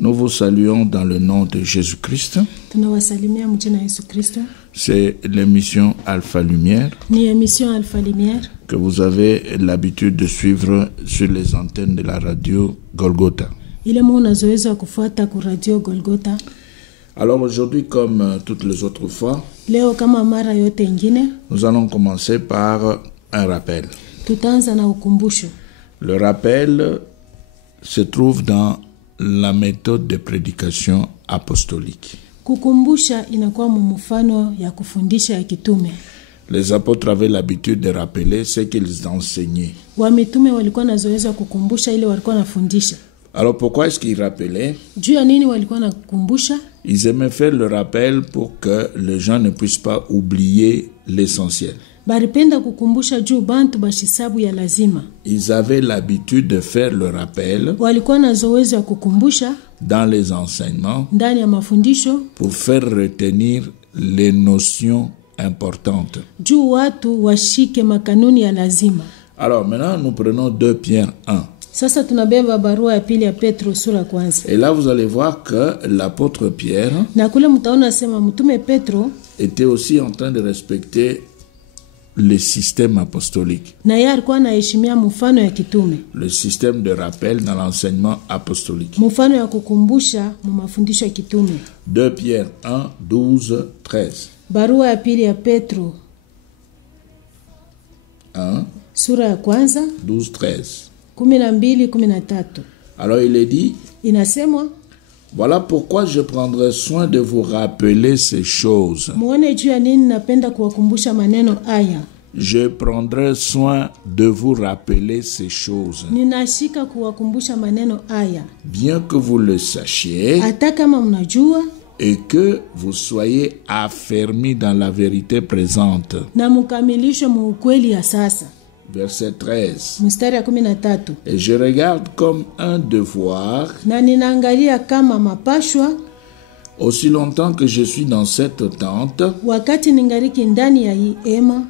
Nous vous saluons dans le nom de Jésus-Christ. Tunawasalimia mjina Yesu Kristo. C'est l'émission Alpha Lumière Ni émission Alpha Lumière que vous avez l'habitude de suivre sur les antennes de la radio Golgotha. ile mnazoeza kufuata ku radio Golgotha. Alors aujourd'hui, comme toutes les autres fois, Leo kama mara yote ingine, nous allons commencer par un rappel. tutaanza na ukumbusho. Le rappel se trouve dans la méthode de prédication apostolique. Kukumbusha inakuwa mfano ya kufundisha ya kitume. Les apôtres avaient l'habitude de rappeler ce qu'ils enseignaient. Wa mitume walikuwa nazoeza kukumbusha ile walikuwa nafundisha. Alors pourquoi est-ce qu'ils rappelaient? Juu ya nini walikuwa nakukumbusha? Ils aimaient faire le rappel pour que les gens ne puissent pas oublier l'essentiel. Baripenda kukumbusha juu bantu bashisabu ya lazima. Ils avaient l'habitude de faire le rappel Walikuwa nazoeza kukumbusha dans les enseignements ndani ya mafundisho pour faire retenir les notions importantes. juu watu washike makanuni ya lazima. Alors maintenant, nous prenons 2 Pierre 1. Sasa tunabeba barua ya pili ya Petro sura kwanza. Et là, vous allez voir que l'apôtre Pierre Na kule mtaona sema mtume Petro était aussi en train de respecter le système apostolique, na yeye alikuwa anaheshimia mfano ya kitume, le système de rappel dans l'enseignement apostolique. mfano ya kukumbusha mu mafundisho ya kitume. 2 Pierre 1, 12, 13. Barua ya pili ya Petro 1, sura ya kwanza 12, 13. 12-13. Alors il est dit, Inasemwa, voilà pourquoi je prendrai soin de vous rappeler ces choses. muone juu ya nini napenda kuwakumbusha maneno haya. Je prendrai soin de vous rappeler ces choses, Ninashika kuwakumbusha maneno haya, bien que vous le sachiez hata kama mnajua et que vous soyez affermis dans la vérité présente. na mkamilishwe mu ukweli ya sasa. Verset 13. Mstari ya 13. Et je regarde comme un devoir, Na ninaangalia kama mapashwa aussi longtemps que je suis dans cette tente, wakati ningariki ndani ya hii hema,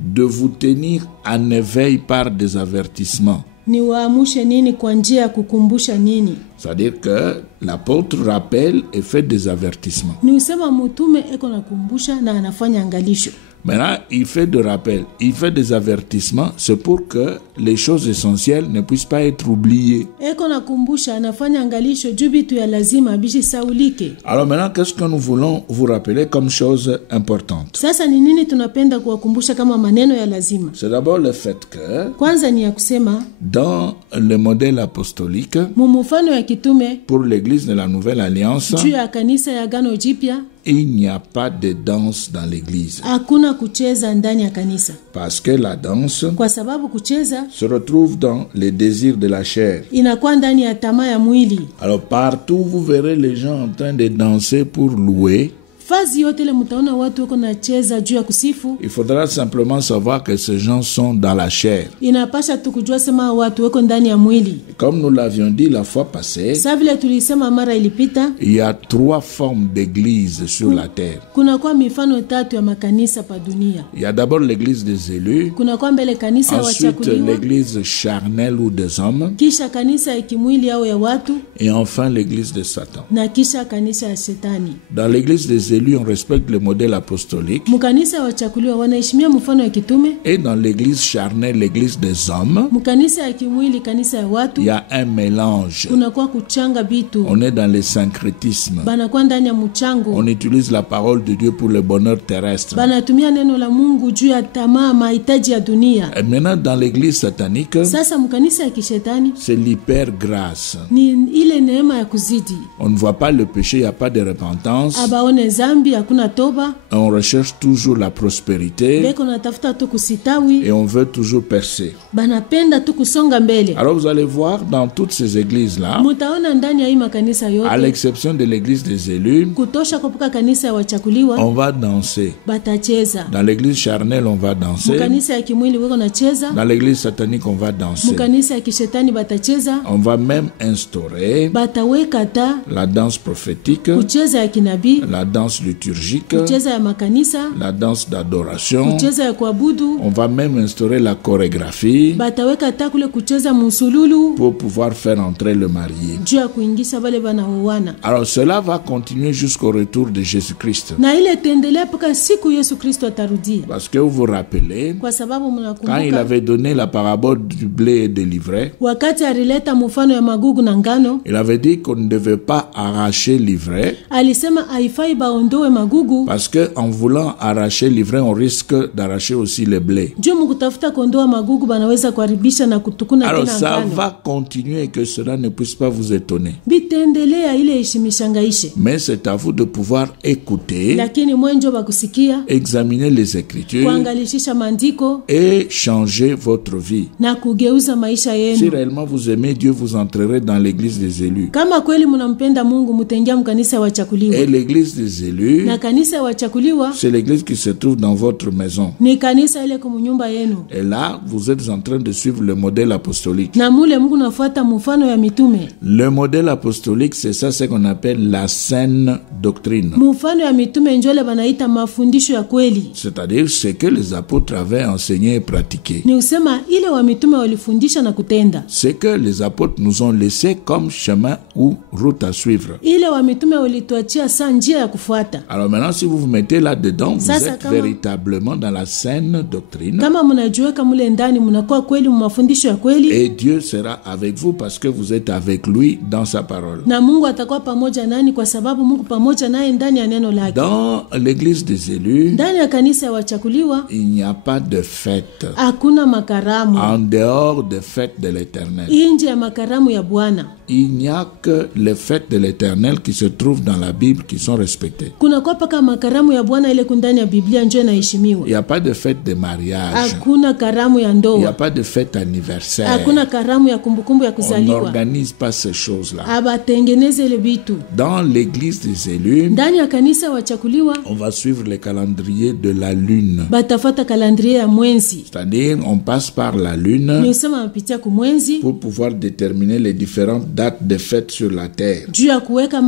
de vous tenir en éveil par des avertissements. ni waamushe nini kwa njia ya kukumbusha nini. C'est-à-dire que l'apôtre rappelle et fait des avertissements. Ni usema mtume eko nakumbusha na anafanya angalisho. Maintenant, il fait de rappel, il fait des avertissements, c'est pour que les choses essentielles ne puissent pas être oubliées. Eko nakumbusha anafanya angalisho juu bitu ya lazima bishi saulike. Alors maintenant, qu'est-ce que nous voulons vous rappeler comme chose importante? Sasa ni nini tunapenda kuwakumbusha kama maneno ya lazima? C'est d'abord le fait que Kwanza ni ya kusema dans le modèle apostolique, mumufano ya kitume pour l'église de la Nouvelle Alliance, juu ya kanisa ya Agano Jipya, il n'y a pas de danse dans l'église. hakuna kucheza ndani ya kanisa. Parce que la danse Kwa sababu kucheza se retrouve dans les désirs de la chair. inakuwa ndani ya tamaa ya mwili. Alors partout, vous verrez les gens en train de danser pour louer. Fazi yote ile mtaona watu wako nacheza juu ya kusifu. Il faudra simplement savoir que ces gens sont dans la chair. Inapasha tu kujua sema watu wako ndani ya mwili. Comme nous l'avions dit la fois passée, Sasa vile tulisema mara ilipita, il y a 3 formes d'église sur la terre. kuna kwa mifano 3 ya makanisa pa dunia. Il y a d'abord l'église des élus, Kuna kwa mbele kanisa ensuite wachakuliwa, l'église charnelle ou des hommes, kisha kanisa ya kimwili au ya watu, et enfin l'église de Satan. na kisha kanisa ya shetani. Dans l'église des élus, on respecte le modèle apostolique. Mukanisa wachakuliwa wanaheshimia mfano ya kitume. Et dans l'église charnelle, l'église des hommes, Mukanisa ya kimwili, kanisa ya watu, il y a un mélange. kuna kwa kuchanga bitu. On est dans le syncrétisme. Banakuwa ndani ya mchango. On utilise la parole de Dieu pour le bonheur terrestre. Banatumia neno la Mungu juu ya tamaa mahitaji ya dunia. Et maintenant, dans l'église satanique, Sasa mkanisa ya kishetani c'est l'hyper-grâce. ni ile neema ya kuzidi. On ne voit pas le péché, il n'y a pas de repentance. Abaone zambi hakuna toba, On recherche toujours la prospérité beko natafuta tu kusitawi, et on veut toujours percer. banapenda tu kusonga mbele. Alors vous allez voir dans toutes ces églises-là, Mutaona ndani ya hii makanisa à yote, l'exception de l'église des élus, kutosha kupuka kanisa ya wachakuliwa, on va danser. batacheza. Dans l'église charnelle, on va danser. Mkanisa ya kimwili weko nacheza, Dans l'église satanique, on va danser. mkanisa ya kishetani batacheza, On va même instaurer bataweka ta la danse prophétique, kucheza ya kinabii, la danse danse liturgique, kucheza ya makanisa, la danse d'adoration. kucheza ya kuabudu. On va même instaurer la chorégraphie Bataweka hata kule kucheza musululu pour pouvoir faire entrer le marié. juu ya kuingisha wale wanaoana. Alors cela va continuer jusqu'au retour de Jésus-Christ. Na ile tendelea mpaka siku Yesu Kristo atarudia. Parce que vous vous rappelez, Kwa sababu quand il mnakumbuka avait donné la parabole du blé et de l'ivraie, wakati alileta mfano ya magugu na ngano, il avait dit qu'on ne devait pas arracher l'ivraie alisema haifai baondoe magugu parce qu'en voulant arracher l'ivraie, on risque d'arracher aussi le blé. juu mkutafuta kuondoa magugu banaweza kuharibisha na kutukuna Alors tena ça ngano. va continuer et que cela ne puisse pas vous étonner. Bitendelea ile ishimishangaishe. Mais c'est à vous de pouvoir écouter, Lakini mwenjo bakusikia, examiner les Écritures kuangalishisha maandiko et changer votre vie. na kugeuza maisha Si yenu. réellement vous aimez Dieu, vous entrerez dans l'église des élus. Kama kweli mnampenda Mungu, mtaingia mkanisa ya wachakuliwa. Et l'église des élus, Na kanisa ya wachakuliwa c'est l'église qui se trouve dans votre maison. ni kanisa ile kumunyumba yenu. Et là, vous êtes en train de suivre le modèle apostolique. Na mule Mungu nafuata mfano ya mitume. Le modèle apostolique, c'est ça ce qu'on appelle la saine doctrine. Mfano ya mitume njole banaita mafundisho ya kweli. C'est-à-dire ce que les apôtres avaient enseigné et pratiqué. Ni usema ile wa mitume walifundisha na kutenda. Ce que les apôtres nous ont laissé comme chemin ou route à suivre. Ile wa mitume walituachia saa njia ya kufuata. Alors maintenant, si vous vous mettez là-dedans, vous Sasa êtes kama- véritablement dans la saine doctrine. Kama mnajiweka mule ndani, mnakuwa kweli mafundisho ya kweli, Et Dieu sera avec vous parce que vous êtes avec lui dans sa parole. na Mungu atakuwa pamoja nani kwa sababu Mungu pamoja naye ndani ya neno lake. Dans l'église des élus, Ndani ya kanisa ya wachakuliwa il n'y a pas de fête. hakuna makaramu. En dehors des fêtes de l'éternel. Nje ya makaramu ya Bwana Il n'y a que les fêtes de l'éternel qui se trouvent dans la Bible qui sont respectées. kuna kwa paka makaramu ya Bwana ile kundani ya Biblia njo Il inaheshimiwa. n'y a pas de fête de mariage. Hakuna karamu ya Il n'y a ndoa, pas de fête anniversaire. hakuna karamu ya kumbukumbu ya On kuzaliwa. n'organise pas ces choses-là. Abatengeneze ile vitu. Dans l'église des élus, Ndani ya kanisa wachakuliwa on va suivre le calendrier de la lune. batafata kalandria ya mwenzi. C'est-à-dire, on passe par la Ni lune usema wapitia kumwenzi pour pouvoir déterminer les différentes dates de fêtes sur la terre. juu ya kuweka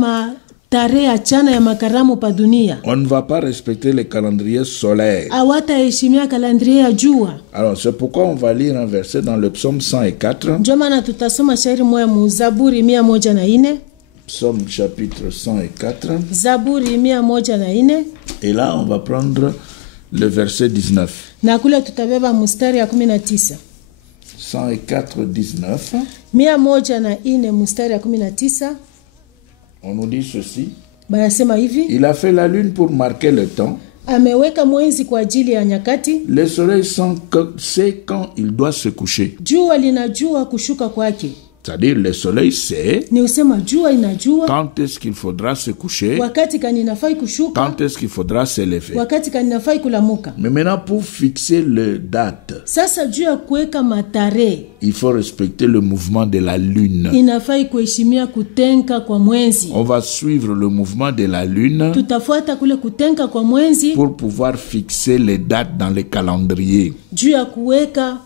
tarehe ya chana ya makaramu pa dunia. On ne va pas respecter le calendrier solaire. Hawataheshimia kalandria ya jua. Alors, c'est pourquoi on va lire un verset dans le psaume 104, Ndio maana tutasoma shairi moja mu Zaburi 104, psaume chapitre 104, Zaburi 104, et là, on va prendre le verset 19. na kule tutabeba mstari ya 19. 104, 19. 104 mstari ya 19 On nous dit ceci. banasema hivi: Il a fait la lune pour marquer le temps. ameweka mwezi kwa ajili ya nyakati, Le soleil sait quand il doit se coucher. jua linajua kushuka kwake. C'est-à-dire, le soleil sait Ni usema jua inajua quand est-ce qu'il faudra se coucher, wakati kani inafai kushuka, quand est-ce qu'il faudra se lever. wakati kani inafai kulamuka. Mais maintenant, pour fixer le date, Sasa juu ya kuweka matarehe il faut respecter le mouvement de la lune. inafai kuheshimia kutenka kwa mwezi. On va suivre le mouvement de la lune Tutafuata kule kutenka kwa mwezi pour pouvoir fixer les dates dans les calendriers. juu ya kuweka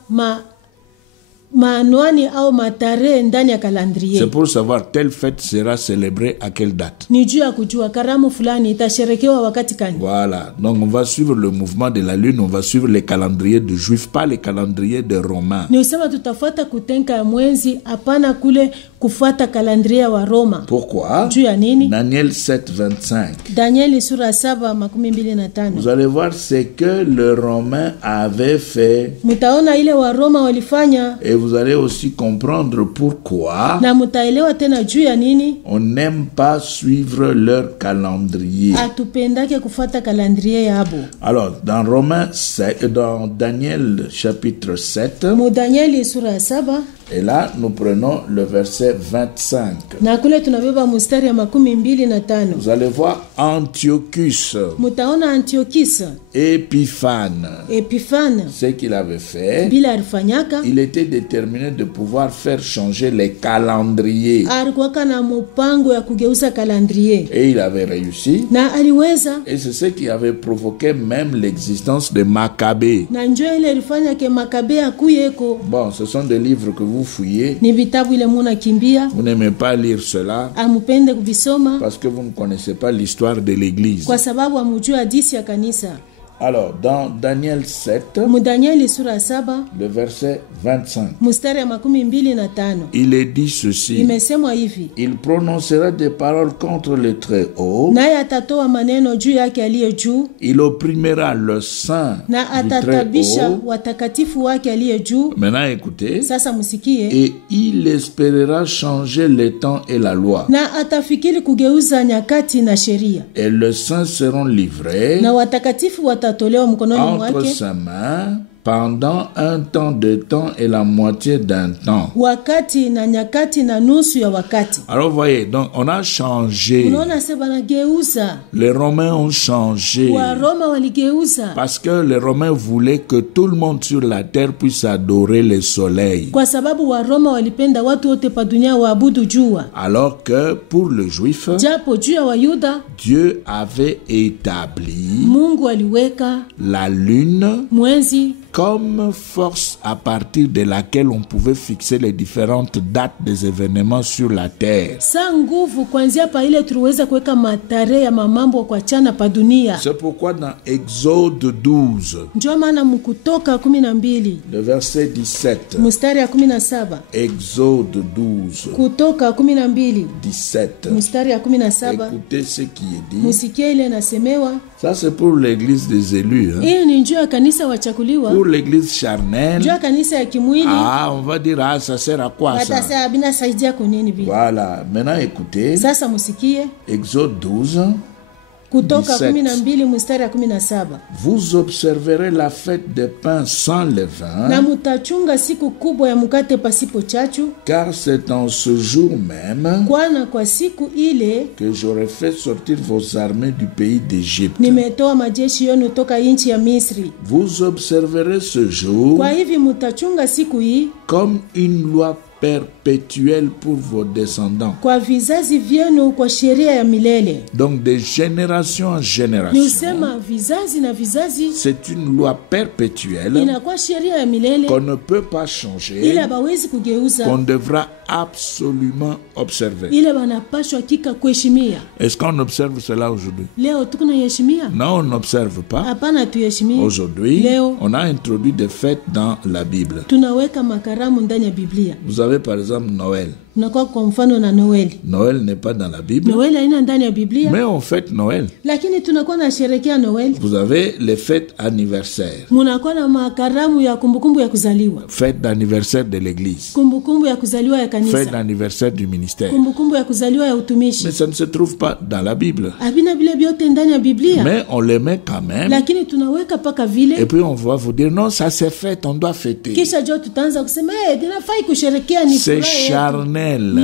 maanwani au matarehe ndani ya C'est kalandrie. pour savoir telle fête sera célébrée à quelle date. Ni juu ya kujua karamu fulani itasherekewa wakati kani. Voilà. Donc on va suivre le mouvement de la lune, on va suivre les calendriers de juifs, pas les calendriers de romains. Ni usema tutafuata kutenka ya mwezi, hapana kule kufuata kalandria wa Roma. Pourquoi? Juu ya nini? Daniel 7, 25. Danieli sura 7:25. Vous allez voir ce que le Romain avait fait Mutaona ile wa Roma walifanya et vous allez aussi comprendre pourquoi na mutaelewa tena juu ya nini on n'aime pas suivre leur calendrier. atupendake kufuata kalandria yabo. Alors, dans Daniel chapitre 7, Mu Danieli sura 7 et là, nous prenons le verset 25. na kule tunabeba mstari ya 25. Vous allez voir Antiochus, Mutaona Antiochus Épiphane, Epifane ce qu'il avait fait. bila alifanyaka, Il était déterminé de pouvoir faire changer les calendriers. alikuwaka na mpango ya kugeuza kalandrie Et il avait réussi. na aliweza, Et c'est ce qui avait provoqué même l'existence de Maccabée. na njoo ile ilifanya ke Makabe akuyeko. Bon, ce sont des livres que vous vous fuyez. ni vitabu ile munakimbia, Vous n'aimez pas lire cela amupende kuvisoma parce que vous ne connaissez pas l'histoire de l'Église. kwa sababu amujua hadisi ya kanisa. Alors, dans Daniel 7, Mudanieli sura 7 le verset 25, mstari ya 25 il est dit ceci. imesemwa hivi: Il prononcera des paroles contre le Très-Haut. naye atatoa maneno juu yake aliye juu, Il opprimera le saint na du atatabisha Très-Haut. watakatifu wake aliye juu. Maintenant, écoutez. Sasa musikie. Et il espérera changer les temps et la loi. Na atafikiri kugeuza nyakati na sheria, Et les saints seront livrés na watakatifu watatolewa mkononi entre mwake ses mains pendant un temps de temps et la moitié d'un temps. wakati na nyakati na nusu ya wakati. Alors vous voyez, donc on a changé. Unaona sasa banageuza, Les Romains ont changé. Waroma waligeuza Parce que les Romains voulaient que tout le monde sur la terre puisse adorer le soleil. kwa sababu Waroma walipenda watu wote pa dunia waabudu jua, Alors que pour le juif, japo juu ya Wayuda Dieu avait établi Mungu aliweka la lune mwezi comme force à partir de laquelle on pouvait fixer les différentes dates des événements sur la terre. saa nguvu kuanzia pa ile tuliweza kuweka matarehe ya mamambo kwa chana pa dunia. C'est pourquoi dans Exode 12, Ndio maana mkutoka 12 le verset 17, mstari ya 17, Exode 12, kutoka 12 17, mstari ya 17, écoutez ce qui est dit. musikie ile nasemewa. Ça c'est pour l'église des élus. Hein. Hii ni njoo ya kanisa wachakuliwa, Pour l'église charnelle, njoo ya kanisa ya kimwili. on va dire, ça sert à quoi ça? Watasema bina saidia kunini vile. Voilà, maintenant écoutez, Sasa musikie Exode 12, kutoka 17. 12 mstari ya 17, vous observerez la fête des pains sans levain, na mutachunga siku kubwa ya mkate pasipo chachu, car c'est en ce jour même kwana kwa siku ile que j'aurai fait sortir vos armées du pays d'Égypte. nimetoa majeshi yenu toka nchi ya Misri. Vous observerez ce jour Kwa hivi mutachunga siku hii comme une loi perpétuelle pour vos descendants. kwa vizazi vyenu, kwa sheria ya milele. Donc de génération en Ni génération. usema vizazi na vizazi, C'est une loi perpétuelle inakuwa sheria ya milele qu'on ne peut pas ile changer, bawezi kugeuza, qu'on devra absolument observer. ile banapashwa hakika kuheshimia. Est-ce qu'on observe cela aujourd'hui? Leo tuko naiheshimia? Non, on n'observe pas. Hapana, tuheshimie. Aujourd'hui, Leo on a introduit des fêtes dans la Bible. tunaweka makaramu ndani ya Biblia. Vous avez par exemple Noël. Unakuwa kwa mfano na Noeli. Noël n'est pas dans la Bible, Noeli haina ndani ya Biblia, mais on fête Noël. lakini tunakuwa na sherekea Noeli. Vous avez les fêtes anniversaires, Munakuwa na makaramu ya kumbukumbu ya kuzaliwa, fête d'anniversaire de l'église, kumbukumbu ya kuzaliwa ya fête kanisa, d'anniversaire du ministère. kumbukumbu ya kuzaliwa ya Mais utumishi. ça ne se trouve pas dans la Bible. Havina vile vyote ndani ya Biblia, Mais on les met quand même. lakini tunaweka paka Et vile, puis on va vous dire, non, ça c'est fête, on doit fêter. kisha jo tutaanza kusema dinafai kusherekea, ni C'est furaha yetu, ni charnel.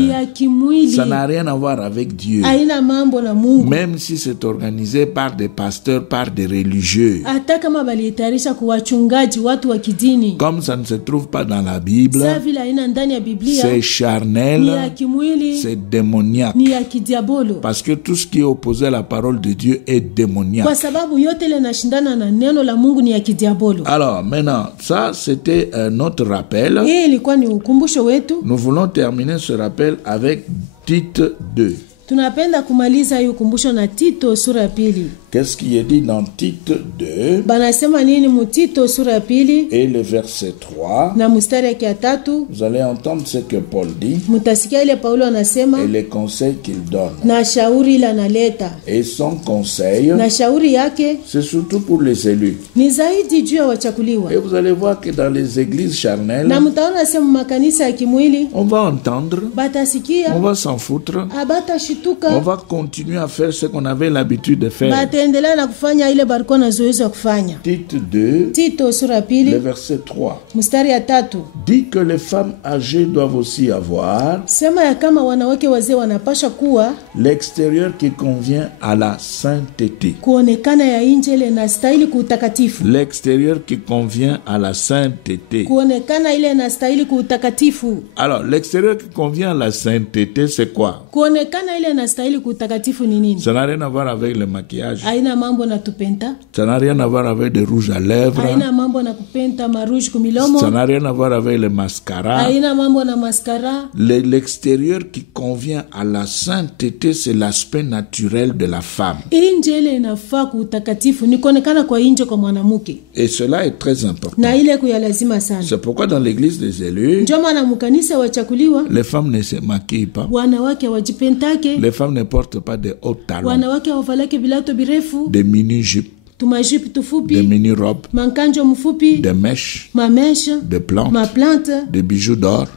ya kimwili, Ça n'a rien à voir avec Dieu. haina mambo na Mungu. Même si c'est organisé par des pasteurs, par des religieux. Hata kama balitayarisha kwa wachungaji, watu wa kidini, Comme ça ne se trouve pas dans la Bible, saa vile haina ndani ya Biblia, c'est ni ya charnel, kimwili, c'est démoniaque. ni ya kidiabolo, Parce que tout ce qui est opposé à la parole de Dieu est kwa démoniaque. sababu yote ile nashindana na neno la Mungu ni ya kidiabolo. Alors maintenant, ça c'était notre rappel. Hii ilikuwa ni ukumbusho wetu. Nous voulons terminer ce rappel avec Tite 2. Tunapenda kumaliza hii ukumbusho na Tito sura ya 2. Qu'est-ce qui est dit dans Tite 2 Banasema nini mu Tito sura ya 2 et le verset 3? na mstari ya 3? Vous allez entendre ce que Paul dit Mutasikia ile Paulo anasema et les conseils qu'il donne. na shauri ile analeta, Et son conseil, na shauri yake c'est surtout pour les élus. ni zaidi juu ya wachakuliwa. Et vous allez voir que dans les églises charnelles, Na mtaona sema makanisa ya kimwili on va entendre, on batasikia, va s'en foutre, on abatashituka, va continuer à faire ce qu'on avait l'habitude de faire. bataendelea na kufanya ile barikuwa na zoezi wa kufanya. Tite 2, Tito sura ya le 2 verset 3, mstari ya 3 dit que les femmes âgées doivent aussi avoir sema ya kama wanawake wazee wanapasha kuwa l'extérieur qui convient à la sainteté. kuonekana ya nje ile na stahili kuutakatifu, L'extérieur qui convient à la sainteté. kuonekana ile na stahili kuutakatifu, Alors, l'extérieur qui convient à la sainteté, c'est quoi? kuonekana ile ile inastahili kutakatifu ni nini? Ça n'a rien à voir avec le maquillage. Haina mambo na tupenta. Ça n'a rien à voir avec des rouges à lèvres. Haina mambo na kupenta marouge kumilomo. Ça n'a rien à voir avec le mascara. Haina mambo na mascara. L'extérieur qui convient à la sainteté, c'est l'aspect naturel de la femme. Nje ile inafaa kutakatifu ni kuonekana kwa nje kwa mwanamke. Et cela est très important. Na ile kuya lazima sana. C'est pourquoi dans l'église des élus, ndio maana mkanisa wachakuliwa, les femmes ne se maquillent pas. Wanawake wajipentake. Les femmes ne portent pas de hauts talons. Wanawake wavalake vilato birefu. Des mini-jupes. Tumajipu tufupi. Des mini-robes. Mankanjo mfupi. Des mèches. Mamesha. Des plantes. Maplante. Des bijoux d'or.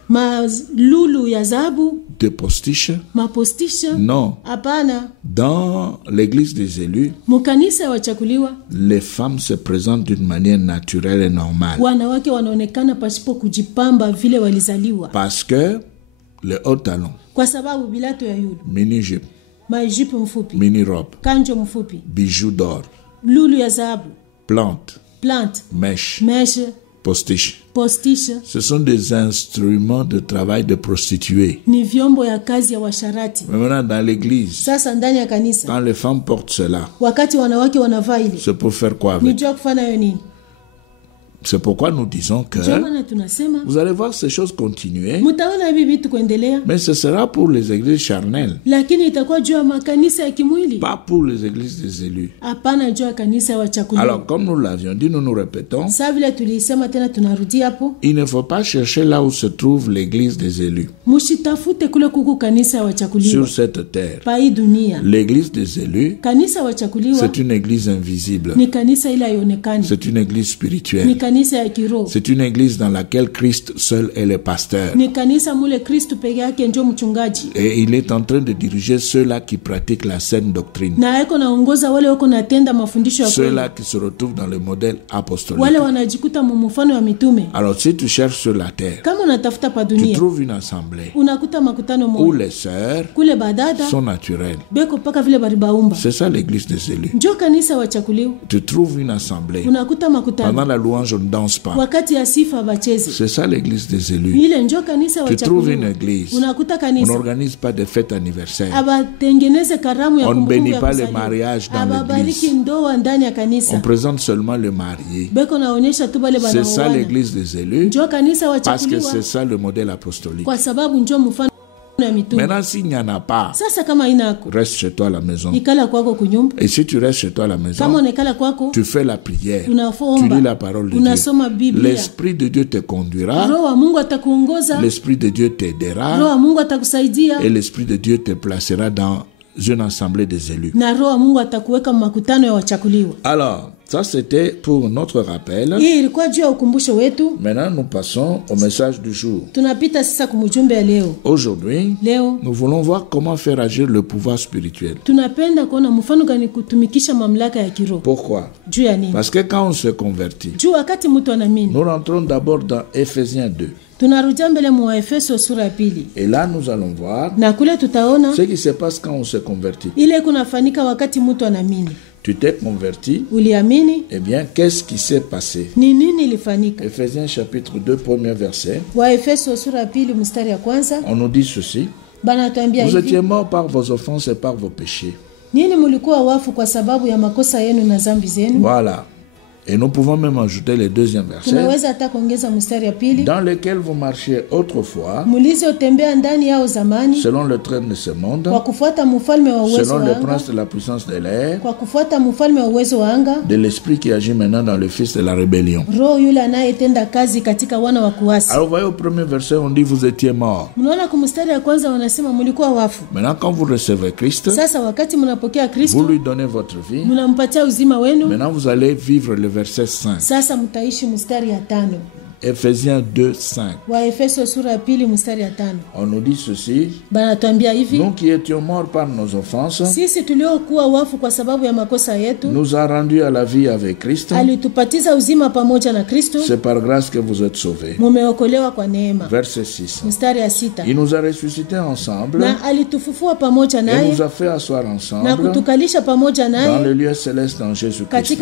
Lulu ya zahabu. Des postiches. Mapostiche. Non. Hapana. Dans l'église des élus, mkanisa wachakuliwa, les femmes se présentent d'une manière naturelle et normale. Wanawake wanaonekana pasipo kujipamba vile walizaliwa. Parce que les hauts talons. Kwa sababu bilato ya yulu. Mini-jupe. Majipu mfupi. Mini-robe. Kanjo mfupi. Bijoux d'or. Lulu ya zahabu. Plante. Mèche. Postiche. Ce sont des instruments de travail de prostituées. Ni vyombo ya kazi ya washarati. Mais maintenant dans l'église, sasa ndani ya kanisa, quand les femmes portent cela, wakati wanawake wanavaa ile, c'est pour faire quoi avec? Nijua kufanya yo nini? C'est pourquoi nous disons que vous allez voir ces choses continuer, mais ce sera pour les églises charnelles, pas pour les églises des élus. Alors comme nous l'avions dit, nous nous répétons, il ne faut pas chercher là où se trouve l'église des élus sur cette terre. L'église des élus, c'est une église invisible, c'est une église spirituelle. C'est une église dans laquelle Christ seul est le pasteur. Et il est en train de diriger ceux-là qui pratiquent la saine doctrine. Ceux-là qui se retrouvent dans le modèle apostolique. Alors si tu cherches sur la terre, tu trouves une assemblée où les sœurs sont naturelles. C'est ça l'église des élus. Tu trouves une assemblée. Pendant la louange, on ne danse pas. C'est ça l'église des élus. Tu trouves une église. On n'organise pas de fêtes anniversaires. On ne bénit pas le mariage dans l'église. On présente seulement le marié. C'est ça l'église des élus, parce que c'est ça le modèle apostolique. Maintenant, s'il n'y en a pas, reste chez toi à la maison. Et si tu restes chez toi à la maison, tu fais la prière, tu lis la parole de Dieu. L'Esprit de Dieu te conduira, l'Esprit de Dieu t'aidera, et l'Esprit de Dieu te placera dans une assemblée des élus. Alors, ça c'était pour notre rappel. Maintenant, nous passons au message du jour. Aujourd'hui, nous voulons voir comment faire agir le pouvoir spirituel. Pourquoi? Parce que quand on se convertit, nous rentrons d'abord dans Ephésiens 2. Et là, nous allons voir ce qui se passe quand on se convertit. Tu t'es converti, eh bien, qu'est-ce qui s'est passé? Ephésiens chapitre 2, premier verset. On nous dit ceci. Vous étiez morts par vos offenses et par vos péchés. Voilà. Et nous pouvons même ajouter le deuxième verset, dans lequel vous marchiez autrefois, selon le train de ce monde, selon le prince de la puissance de l'air, de l'esprit qui agit maintenant dans le fils de la rébellion. Alors vous voyez au premier verset, on dit vous étiez morts. Maintenant quand vous recevez Christ, vous lui donnez votre vie. Maintenant vous allez vivre le verset 5. Ephésiens 2, 5. On nous dit ceci. Nous qui étions morts par nos offenses, nous a rendus à la vie avec Christ. C'est par grâce que vous êtes sauvés. Verset 6. Il nous a ressuscités ensemble et nous a fait asseoir ensemble dans le lieu céleste en Jésus-Christ.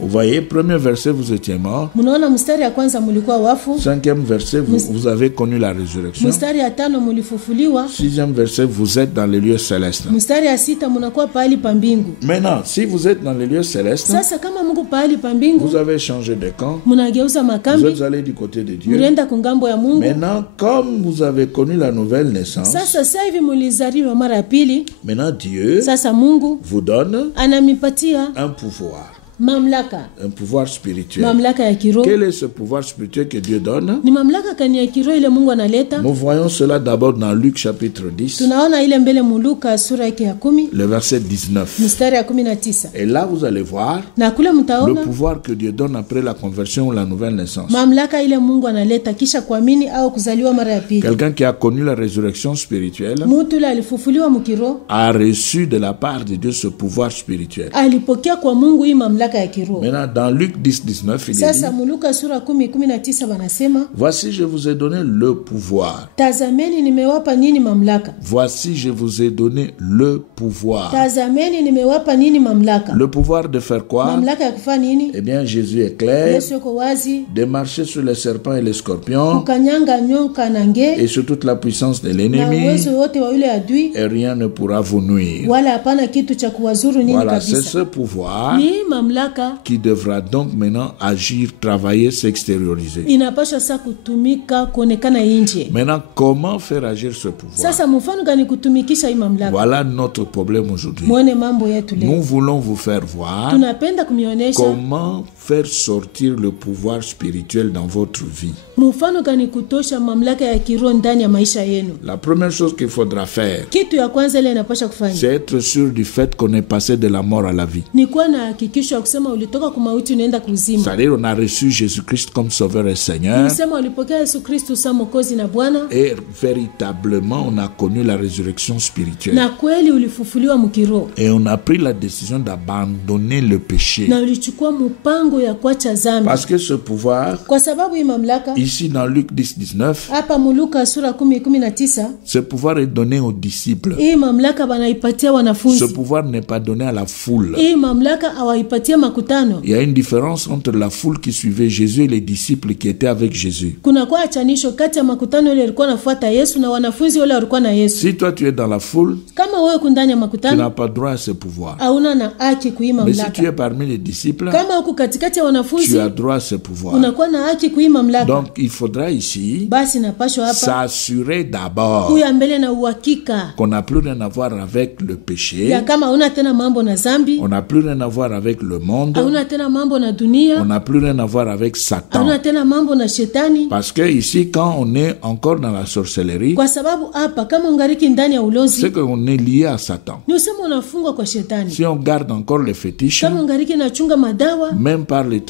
Vous voyez, premier verset, vous étiez morts. morts. Munaona mstari ya kwanza mulikuwa wafu. 5e verset, vous avez connu la résurrection. Mstari ya 5 mulifufuliwa. 6e verset, vous êtes dans les lieux célestes. Mstari ya 6 munakuwa pahali pa mbingu. Maintenant, si vous êtes dans les lieux célestes, sasa kama Mungu pahali pa mbingu, vous avez changé de camp. Munageuza makambi. Vous êtes allé du côté de Dieu. Murenda kungambo ya Mungu. Maintenant, comme vous avez connu la nouvelle naissance, sasa hivi mulizaliwa mara ya pili. Maintenant Dieu sasa Mungu vous donne anamipatia un pouvoir. Mamlaka. Un pouvoir spirituel. Mamlaka ya kiroho. Quel est ce pouvoir spirituel que Dieu donne? Ni mamlaka kani ya kiroho ile Mungu analeta. Nous voyons cela d'abord dans Luc chapitre 10. Tunaona ile mbele mu Luka sura yake ya 10. Le verset 19. Mstari ya 19. Et là vous allez voir na kule mtaona le pouvoir que Dieu donne après la conversion ou la nouvelle naissance. Mamlaka ile Mungu analeta kisha kuamini au kuzaliwa mara ya pili. Quelqu'un qui a connu la résurrection spirituelle mtu yule alifufuliwa mkiroho a reçu de la part de Dieu ce pouvoir spirituel. Alipokea kwa Mungu hii mamlaka ya kiroho. Maintenant dans Luc 10:19 il sasa mu Luka sura 10:19 wanasema, voici je vous ai donné le pouvoir. Tazameni nimewapa nini mamlaka. Voici je vous ai donné le pouvoir. Tazameni nimewapa nini mamlaka. Le pouvoir de faire quoi? Mamlaka ya kufanya nini? Eh bien Jésus est clair. Yesu yuko wazi. De marcher sur les serpents et les scorpions. Kukanyanga nyoka na nge. Et sur toute la puissance de l'ennemi. Na uwezo wote wa yule adui. Et rien ne pourra vous nuire. Wala hapana kitu cha kuwazuru nini voilà, kabisa. c'est ce pouvoir ni mamlaka qui devra donc maintenant agir, travailler, s'extérioriser. Inapaswa sasa kutumika kuonekana nje. Maintenant, comment faire agir ce pouvoir? Sasa mfano gani kutumikisha hii mamlaka? Voilà notre problème aujourd'hui. Muone mambo yetu leo. Nous voulons vous faire voir tunapenda kumionyesha comment faire sortir le pouvoir spirituel dans votre vie. Mfano gani kutosha mamlaka ya kiroho ndani ya maisha yenu. La première chose qu'il faudra faire, kitu ya kwanza ile inapaswa kufanya, c'est être sûr du fait qu'on est passé de la mort à la vie. Ni kuwa na hakikisho kusema ulitoka kwa mauti unaenda kuzima. C'est-à-dire on a reçu Jésus-Christ comme sauveur et Seigneur. Nisema ulipokea Yesu Kristo kama Mwokozi na Bwana. Et véritablement on a connu la résurrection spirituelle. Na kweli ulifufuliwa mkiroho. Et on a pris la décision d'abandonner le péché. Na ulichukua mpango ya kuacha dhambi. Parce que ce pouvoir, kwa sababu hii mamlaka, ici dans Luc 10:19, hapa Luka sura 10:19, ce pouvoir est donné aux disciples. Hii mamlaka banaipatia wanafunzi. Ce pouvoir n'est pas donné à la foule. Hii mamlaka hawaipatia makutano. Il y a une différence entre la foule qui suivait Jésus et les disciples qui étaient avec Jésus. Kuna kwa achanisho kati ya makutano ile yalikuwa nafuata Yesu na wanafunzi wale walikuwa na Yesu. Si toi tu es dans la foule, kama wewe kundani ya makutano, tu n'as pas droit à ce pouvoir. Hauna na haki kuima mamlaka. Mais si tu es parmi les disciples, kama uko katikati ya wanafunzi, tu as droit à ce pouvoir. Unakuwa na haki kuima mamlaka. Donc il faudra ici basi napashwa hapa s'assurer d'abord kuya mbele na uhakika qu'on n'a plus rien à voir avec le péché. Ya kama una tena mambo na zambi, on n'a plus rien à voir avec le monde. Hauna tena mambo na dunia. On n'a plus rien à voir avec Satan. Hauna tena mambo na shetani. Parce que ici quand on est encore dans la sorcellerie, kwa sababu hapa kama ungariki ndani ya ulozi, c'est qu'on est lié à Satan. Ni usema unafungwa kwa shetani. Si on garde encore les fétiches, kama ungariki na chunga madawa, même par les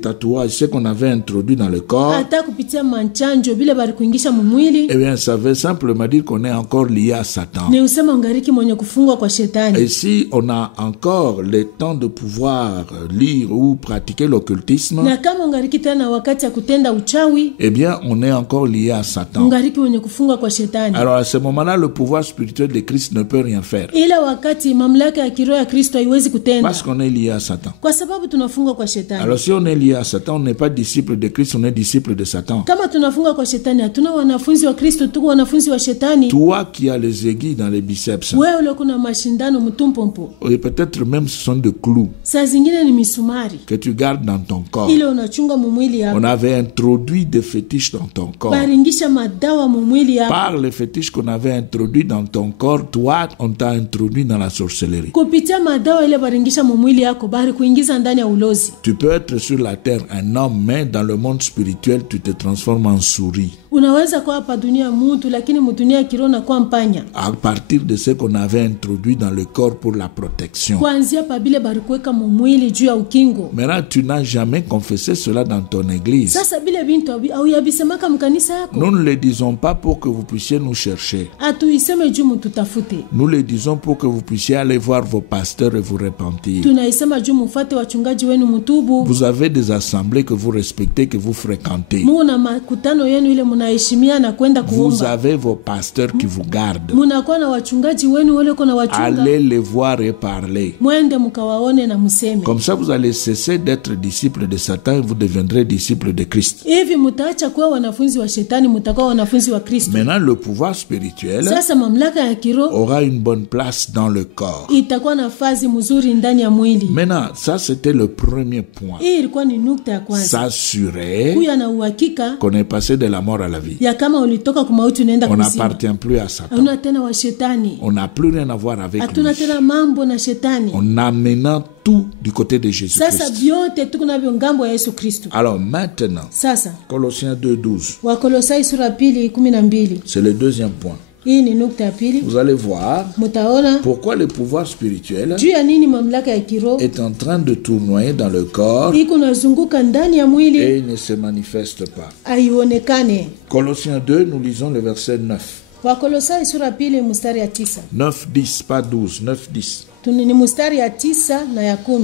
tatouages, ce qu'on avait introduit dans le corps, hata kupitia manchanjo bila bali kuingisha mumwili, eh bien ça veut simplement dire qu'on est encore lié à Satan. Ni usema ungariki mwenye kufungwa kwa shetani. Et si on a encore le temps de pouvoir lire ou pratiquer l'occultisme, na kama ungariki tena wakati ya kutenda uchawi, eh bien on est encore lié à Satan. Ungariki mwenye kufungwa kwa shetani. Alors à ce moment-là, le pouvoir spirituel de Christ ne peut rien faire. Ila wakati mamlaka ya kiroho ya Kristo haiwezi kutenda. Parce qu'on est lié à Satan. Kwa sababu tunafungwa kwa shetani. Alors si on est lié à Satan, on n'est pas disciple de Christ, on est disciple de Satan. Kama tunafunga kwa shetani, hatuna wanafunzi wa Kristo, tuko wanafunzi wa shetani. Toi qui as les aiguilles dans les biceps. Wewe ule kuna mashindano mtumpompo. Et peut-être même ce sont des clous. Saa zingine ni misumari. Que tu gardes dans ton corps. Ile unachunga mumwili yako. On avait introduit des fétiches dans ton corps. Baringisha madawa mumwili yako. Par les fétiches qu'on avait introduits dans ton corps, toi, on t'a introduit dans la sorcellerie. Kupitia madawa ile baringisha mumwili yako, bari kuingiza ndani ya ulozi. Tu peux être sur la terre un homme, mais dans le monde spirituel, tu te transformes en souris. Unaweza kwa hapa dunia mtu, lakini mdunia kiroho na kwa mpanya. À partir de ce qu'on avait introduit dans le corps pour la protection. Kuanzia pa bile bari kuweka mumwili juu ya ukingo. Maintenant, tu n'as jamais confessé cela dans ton église. Sasa bile bintu au yabisemaka mkanisa yako. Nous ne le disons pas pour que vous puissiez nous chercher. Atuiseme juu mtutafute. Nous le disons pour que vous puissiez aller voir vos pasteurs et vous repentir. Tunaisema juu mfuate wachungaji wenu mtubu. Vous avez des assemblées que vous respectez, que vous fréquentez. Muna makutano yenu ile munaheshimia na kwenda kuomba. Vous avez vos pasteurs qui vous gardent. Munakuwa na wachungaji wenu wale kuna wachunga. Allez les voir et parler. Mwende mkawaone na museme. Comme ça vous allez cesser d'être disciples de Satan et vous deviendrez disciples de Christ. Hivi mutaacha kuwa wanafunzi wa shetani, mutakuwa wanafunzi wa Kristo. Maintenant le pouvoir spirituel sasa mamlaka ya kiroho aura une bonne place dans le corps. Itakuwa nafasi mzuri ndani ya mwili. Maintenant ça c'était le premier point. Hii ilikuwa ni nukta ya kwanza. S'assurer kuya na uhakika qu'on est passé de la mort à la vie. Ya kama ulitoka kwa mauti unaenda kwa uzima. On n'appartient plus à Satan. Hauna tena wa shetani. On n'a plus rien à voir avec lui. Hatuna tena mambo na shetani. On amène tout du côté de Jésus-Christ. Sasa vyote tuko navyo ngambo ya Yesu Kristo. Alors maintenant, sasa Colossiens 2:12. Wakolosai sura pili 12. C'est le deuxième point. Hii ni nukta ya pili. Vous allez voir mutaona pourquoi le pouvoir spirituel juu ya nini mamlaka ya kiroho est en train de tournoyer dans le corps iko nazunguka ndani ya mwili et il ne se manifeste pas. Haionekane. Colossiens 2, nous lisons le verset 9. Wakolosai sura pili mstari ya 9. 9:10, pas 12, 9:10. Ni mstari ya 9 na ya 10.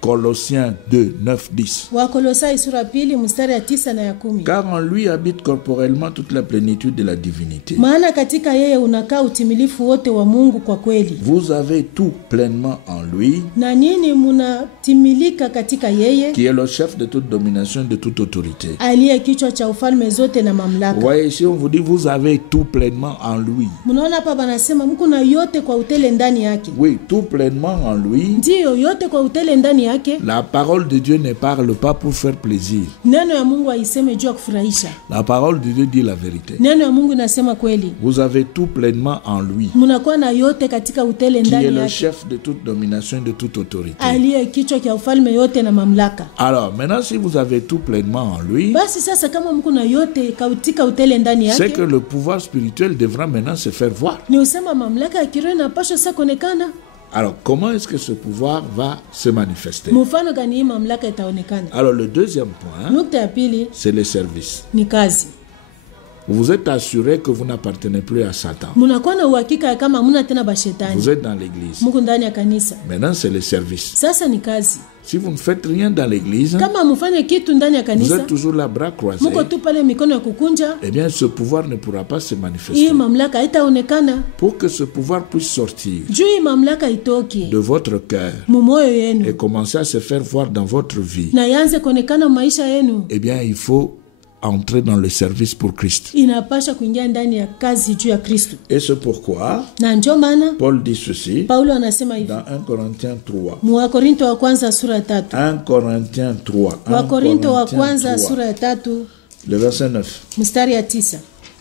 Colossiens 2, 9, 10. Wakolosai sura pili mstari ya 9 na ya 10. Car en lui habite corporellement toute la plénitude de la divinité. Maana katika yeye unakaa utimilifu wote wa Mungu kwa kweli. Vous avez tout pleinement en lui. Na nini munatimilika katika yeye? Qui est le chef de toute domination, de toute autorité. Aliye kichwa cha ufalme zote na mamlaka. Voyez ici on vous dit vous avez tout pleinement en lui. Munaona hapa banasema mko na yote kwa utele ndani yake. Oui, tout pleinement en lui. Ndio yote kwa utele ndani yake. La parole de Dieu ne parle pas pour faire plaisir. Neno ya Mungu haiseme juu ya kufurahisha. La parole de Dieu dit la vérité. Neno ya Mungu inasema kweli. Vous avez tout pleinement en lui. Munakuwa na yote katika utele ndani yake. Qui est le chef de toute domination, de toute autorité. Aliye kichwa cha ufalme yote na mamlaka. Alors, maintenant si vous avez tout pleinement en lui, basi sasa kama mko na yote katika utele ndani yake, c'est que le pouvoir spirituel devra maintenant se faire voir. Ni usema mamlaka ya kiroho inapaswa sasa kuonekana. Alors, comment est-ce que ce pouvoir va se manifester? Mfano gani hii mamlaka itaonekana? Alors, le deuxième point, nukta ya pili, c'est le service. Ni kazi. Vous vous êtes assuré que vous n'appartenez plus à Satan. Munakuwa na uhakika kama hamuna tena bashetani. Vous êtes dans l'église. Mko ndani ya kanisa. Maintenant, c'est le service. Sasa ni kazi. Si vous ne faites rien dans l'église, kama mfanye kitu ndani ya kanisa, vous êtes toujours là bras croisés. Mko tu pale mikono ya kukunja. Eh bien, ce pouvoir ne pourra pas se manifester. Hii mamlaka haitaonekana. Pour que ce pouvoir puisse sortir juu mamlaka itoke de votre cœur mumoyo yenu et commencer à se faire voir dans votre vie, na yanze kuonekana maisha yenu, eh bien, il faut entrer dans le service pour Christ. Inapasha kuingia ndani ya kazi juu ya Kristo. Et c'est pourquoi na ndio maana Paul dit ceci. Paulo anasema hivi dans 1 Corinthiens 3. Wakorintho wa kwanza sura 3. 1 Corinthiens 3. Wakorintho wa kwanza sura 3. Le verset 9. Mstari ya 9.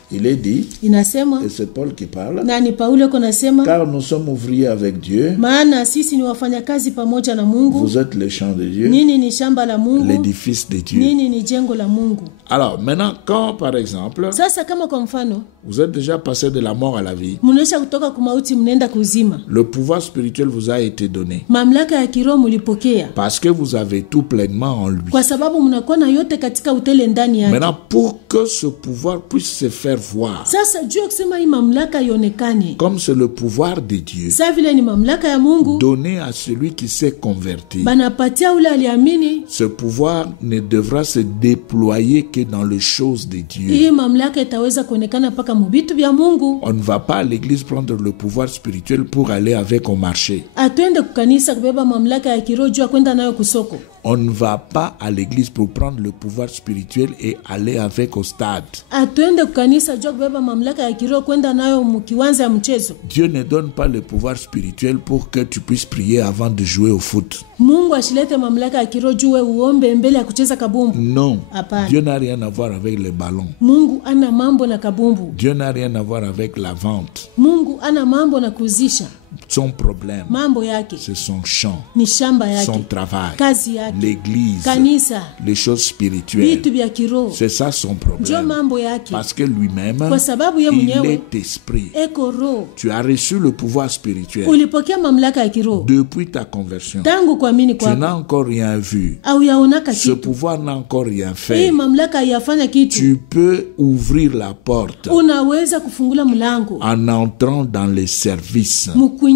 Il est dit, inasema, et c'est Paul qui parle, na ni Paulo konasema, car nous sommes ouvriers avec Dieu. Maana sisi ni wafanyakazi pamoja na Mungu. Vous êtes les champs de Dieu. Nini ni shamba la Mungu. L'édifice de Dieu. Nini ni jengo la Mungu. Alors maintenant, quand par exemple, sasa kama kwa mfano, vous êtes déjà passé de la mort à la vie, mnaisha kutoka kumauti mnenda kuzima, le pouvoir spirituel vous a été donné. Mamlaka ya kiroho mlipokea. Parce que vous avez tout pleinement en lui. Kwa sababu mnakuwa na yote katika utele ndani yake. Maintenant, pour que ce pouvoir puisse se faire voir, sasa juu kusema hii mamlaka ionekane, comme c'est le pouvoir de Dieu, sasa vile ni mamlaka ya Mungu, donné à celui qui s'est converti, banapatia ule aliamini, ce pouvoir ne devra se déployer que dans les choses de Dieu. Hii mamlaka itaweza kuonekana paka mubitu vya Mungu. On ne va pas à l'église prendre le pouvoir spirituel pour aller avec au marché. Atwende kukanisa kubeba mamlaka ya kiroho juu kwenda nayo kusoko. On ne va pas à l'église pour prendre le pouvoir spirituel et aller avec au stade. Atwende kukanisa juu kubeba mamlaka ya kiroho kwenda nayo mkiwanza ya mchezo. Dieu ne donne pas le pouvoir spirituel pour que tu puisses prier avant de jouer au foot. Mungu ashilete mamlaka ya kiroho juu uombe mbele ya kucheza kabumbu. Non. Apana. Dieu n'a rien à voir avec les ballons. Mungu ana mambo na kabumbu. Dieu n'a rien à voir avec la vente. Mungu ana mambo na kuzisha. Son problème, mambo yake, c'est son champ, ni shamba yake, son travail, kazi yake, l'église, kanisa, les choses spirituelles. Vitu vya kiroho. C'est ça son problème. Mambo yake. Parce que lui-même, kwa sababu ye mwenyewe, il est esprit. Eko roho. Tu as reçu le pouvoir spirituel. Ulipokea mamlaka ya kiroho. Depuis ta conversion. Tangu kuamini kwako. Tu n'as encore rien vu. Au yaonaka kitu. Ce pouvoir n'a encore rien fait. Hii mamlaka yafanya kitu. Tu peux ouvrir la porte. Unaweza kufungula mlango. En entrant dans les services.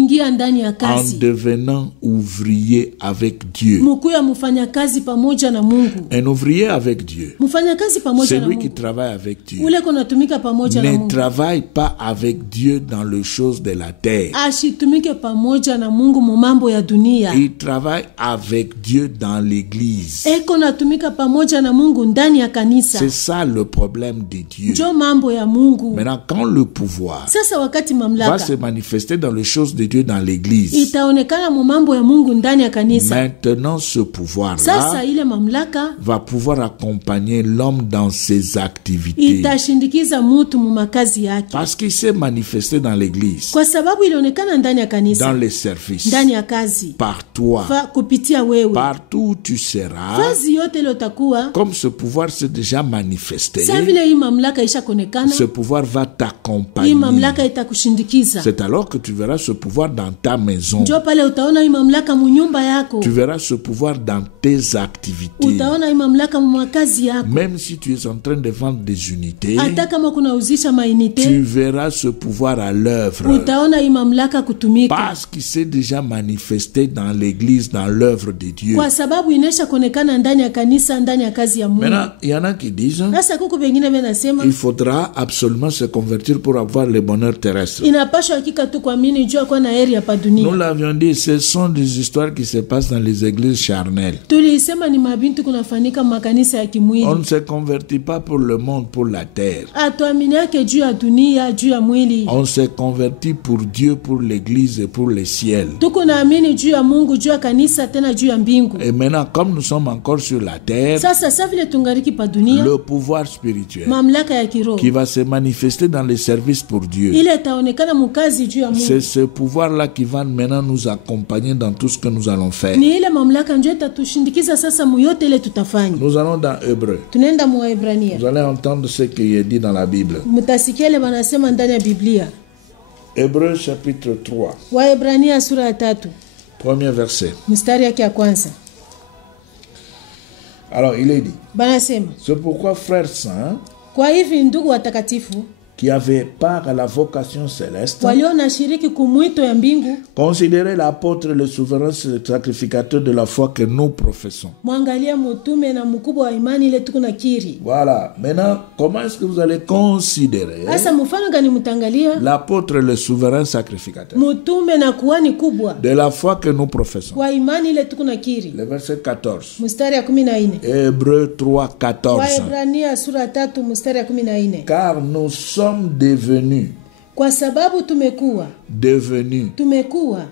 kuingia ndani ya en kazi, devenant ouvrier avec Dieu. mukuya mufanya kazi pamoja na Mungu. Un ouvrier avec Dieu, Mufanya kazi pamoja na celui qui Mungu, travaille avec Dieu, ule kunatumika pamoja na ne Mungu, travaille pas avec Dieu dans les choses de la terre. ashitumike pamoja na Mungu mu mambo ya dunia. Il travaille avec Dieu dans l'église. Eko natumika pamoja na Mungu ndani ya kanisa. C'est ça le problème de Dieu. Njo mambo ya Mungu. Maintenant, quand le pouvoir Sasa wakati va mamlaka se manifester dans les choses de Dieu dans l'église, itaonekana mu mambo ya Mungu ndani ya kanisa. maintenant ce pouvoir-là Sasa ile mamlaka va pouvoir accompagner l'homme dans ses activités. itashindikiza mutu mu makazi yake. Parce qu'il s'est manifesté dans l'église, Kwa sababu ilionekana ndani ya kanisa, dans les services, ndani ya kazi, par toi, kupitia wewe. partout où tu seras, Fazi yote ile utakuwa, comme ce pouvoir s'est déjà manifesté, sa vile hii mamlaka ishakonekana, ce pouvoir va hii t'accompagner. mamlaka itakushindikiza. C'est alors que tu verras ce pouvoir dans ta maison. Njo pale utaona hii mamlaka mu nyumba yako. Tu verras ce pouvoir dans tes activités. Utaona hii mamlaka mu makazi yako. Même si tu es en train de vendre des unités, Hata kama kuna uzisha mainite, tu verras ce pouvoir à l'œuvre. utaona hii mamlaka kutumika. Parce qu'il s'est déjà manifesté dans l'église, dans l'œuvre de Dieu. Kwa sababu inesha konekana ndani ya kanisa, ndani ya kazi ya Mungu. Maintenant, il y en a qui disent, Sasa kuku wengine wanasema il faudra absolument se convertir pour avoir le bonheur terrestre. inapaswa hakika tu kuamini jua kwa na heri hapa Nous dunia. l'avions dit, ce sont des histoires qui se passent dans les églises charnelles. Tulisema ni mabintu kunafanika makanisa ya On kimwili. ne se convertit pas pour le monde, pour la terre. Atuamini yake juu ya dunia, juu ya mwili. On se convertit pour Dieu, pour l'église et pour le ciel. Tuko naamini juu ya Mungu, juu ya kanisa, tena juu ya mbingu. Et maintenant, comme nous sommes encore sur la terre, Sasa sa vile tungariki pa dunia, le pouvoir spirituel mamlaka ya kiroho qui va se manifester dans les services pour Dieu, ile itaonekana mukazi juu ya Mungu. c'est ce pouvoir-là qui va maintenant nous accompagner dans tout ce que nous allons faire. Ni ile mamlaka ndio itatushindikiza sasa muyote ile tutafanya. Nous allons dans Hébreu. Tunaenda mu Waebrania. Vous allez entendre ce qui est dit dans la Bible. Mutasikia ile wanasema ndani ya Biblia. Hébreu chapitre 3, Waebrania sura ya 3, premier verset. mstari yake ya kwanza. Alors, il est dit, Banasema, c'est pourquoi, frères saints, kwa hivi ndugu watakatifu qui avaient part à la vocation céleste, walio na shiriki kumwito ya mbingu, considérez l'apôtre et le souverain sacrificateur de la foi que nous professons. mwangalia mutume na mkubwa wa imani ile tuko na kiri. Voilà. Maintenant, comment est-ce que vous allez considérer Asa mfano gani mutangalia? l'apôtre et le souverain sacrificateur Mutume na kuhani kubwa de la foi que nous professons? wa imani ile tuko na kiri. Le verset 14. Mstari ya 14. Hébreu 3, 14. Waebrania sura 3 mstari ya 14. Car nous sommes devenus. Kwa sababu tumekuwa